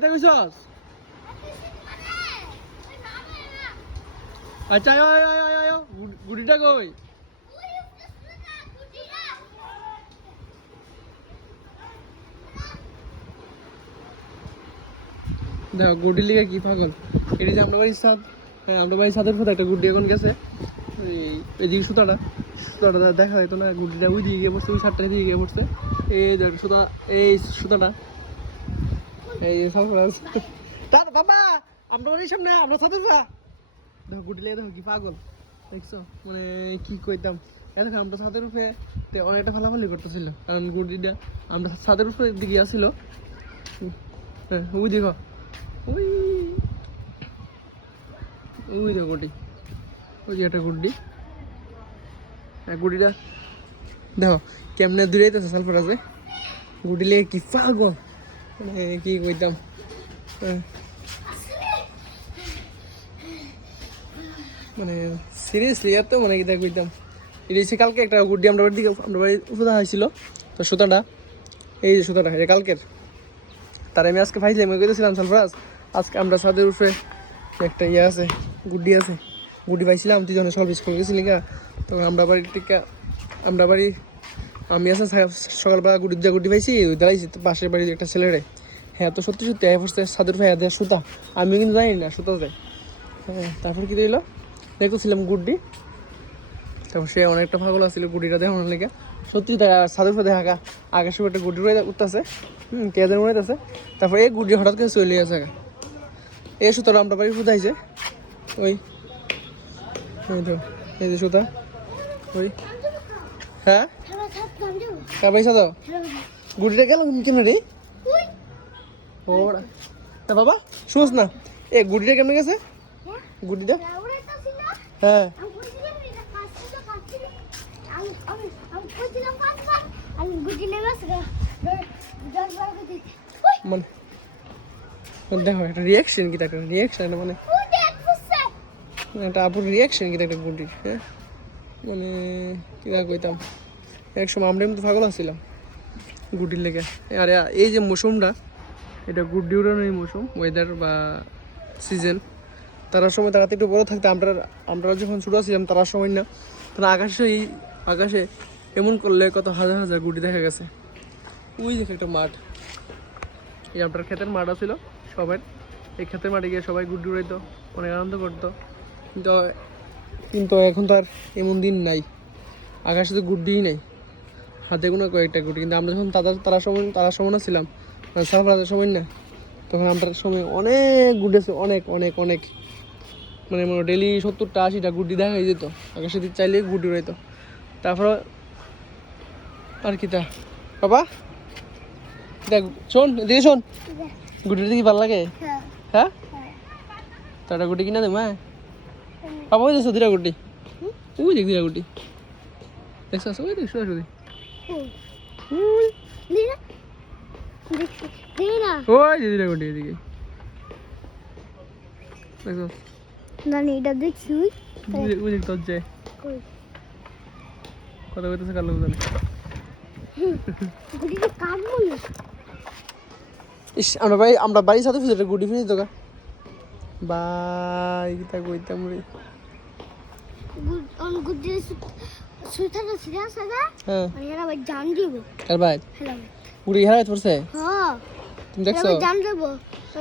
কিতা কইছস আচ্ছা আয় আয় আয় আয় গুডিটা কই দেখো গুডি লিগে কি পাগল এটা যে আমরা বাড়ির ছাদ আমরা বাড়ির ছাদের উপর একটা গুডি এখন গেছে এদিকে সুতাটা দেখা যেত না গুডিটা ওই দিকে গিয়ে পড়ছে ওই ছাদটা দিকে গিয়ে পড়ছে এই দেখ সুতা এই সুতাটা এই তার বাবা আমরা বাড়ির সামনে আমরা ছাদে যা দেখো গুডি লিগে দেখো কি পাগল দেখছো মানে কি কইতাম দেখো আমরা ছাদের উপরে অনেকটা ফালাফালি করতেছিল কারণ গুডিটা আমরা ছাদের উপরে দিকে আসছিল হ্যাঁ ওই দেখো ওই ওই দেখো গুডি ওই যে একটা গুডি হ্যাঁ গুডিটা দেখো কেমনে দূরে যেতেছে সালফার আছে গুডি লেগে কি পাগল মানে কি কইতাম মানে সিরিয়াসলি এত মানে কি কইতাম এটা হচ্ছে কালকে একটা গুডি আমরা বাড়ির দিকে আমরা বাড়ির উপরে হয়েছিল তো সুতাটা এই যে সুতাটা এটা কালকের তার আমি আজকে পাইছিলাম আমি কইতেছিলাম সালফরাজ আজকে আমরা ছাদের উপরে একটা ইয়ে আছে গুডি আছে গুডি পাইছিলাম তুই যখন সব স্কুল গেছিলি গা তখন আমরা বাড়ির থেকে আমরা বাড়ি আমি আসে সকালবেলা গুডি পাইছি দাঁড়াইছি পাশের বাড়ির একটা ছেলেরে হ্যাঁ তো সত্যি সত্যি পড়ছে ছাদের উপরে দেওয়া সুতা আমিও কিন্তু জানি না সুতা যায় হ্যাঁ তারপর কি রইল দেখছিলাম গুডি তারপর সে অনেকটা পাগল আসছিল গুডিটা দেখানোর লেগে সত্যি ছাদের উপরে দেখা আকাশ একটা গুডি উঠতেছে কেদের মনে আছে তারপর এই গুডি হঠাৎ করে চলে গেছে এই সুতাটা আমরা বাড়ি ফুটাইছে ওই তো এই যে সুতা ওই হ্যাঁ কার পয়সা দাও গুডিটা গেল কেমন রে ওরা তা বাবা শুস না এ গুডিটা কেমন গেছে গুডিটা হ্যাঁ মানে দেখো একটা রিয়াকশন কি একটা রিয়াকশন মানে একটা আপুর রিয়াকশন কি একটা গুডি হ্যাঁ মানে কি কইতাম একসময় আমরা তো পাগল আসছিলাম গুডির লেগে আর এই যে মৌসুমটা এটা গুডি উড়ানোর মৌসুম ওয়েদার বা সিজন তারার সময় তারা একটু বড় থাকতে আমরা যখন ছোটো ছিলাম তারার সময় না তারা আকাশে এমন করলে কত হাজার হাজার গুডি দেখা গেছে ওই দেখে একটা মাঠ এই আপনার ক্ষেতের মাঠ ছিল সবাই এই ক্ষেতের মাঠে গিয়ে সবাই গুডি উড়াইতো অনেক আনন্দ করতো কিন্তু এখন তো আর এমন দিন নাই আকাশে তো গুডিই নেই হাতে কোনো কয়েকটা গুটি কিন্তু আমরা যখন তারা সময় না ছিলাম সালফারের সময় না তখন আমরা সময় অনেক গুডি আছে অনেক অনেক অনেক মানে ডেলি 70টা 80টা গুডি দেখা হয়ে যেত আকাশে চাইলে গুডি উড়াইতো তারপর আর কি তা বাবা দেখ শোন এদিকে শোন গুডিটা দেখি ভালো লাগে হ্যাঁ তাটা গুটি কিনা দেব হ্যাঁ বাবা ওই দেখছো দুটা গুটি ওই দেখ দুটা গুটি দেখছো ওই দেখ শুধু ওই দুটা গুটি এদিকে দেখছো না এটা দেখছি ওই দেখ তোর যায় কথা কইতেছে কালো জানে গুটিটা কাটবো না ইস আমরা বাড়ির সাথে ফুজে গুটি ফিরে তো বাই কিতা কইতাম রে গুটি সুতাটা সিরিয়াস আছে হ্যাঁ আর এরা ভাই জান দিব আর ভাই হ্যালো গুটি হারাই পড়ছে হ্যাঁ তুমি দেখছো জান দেব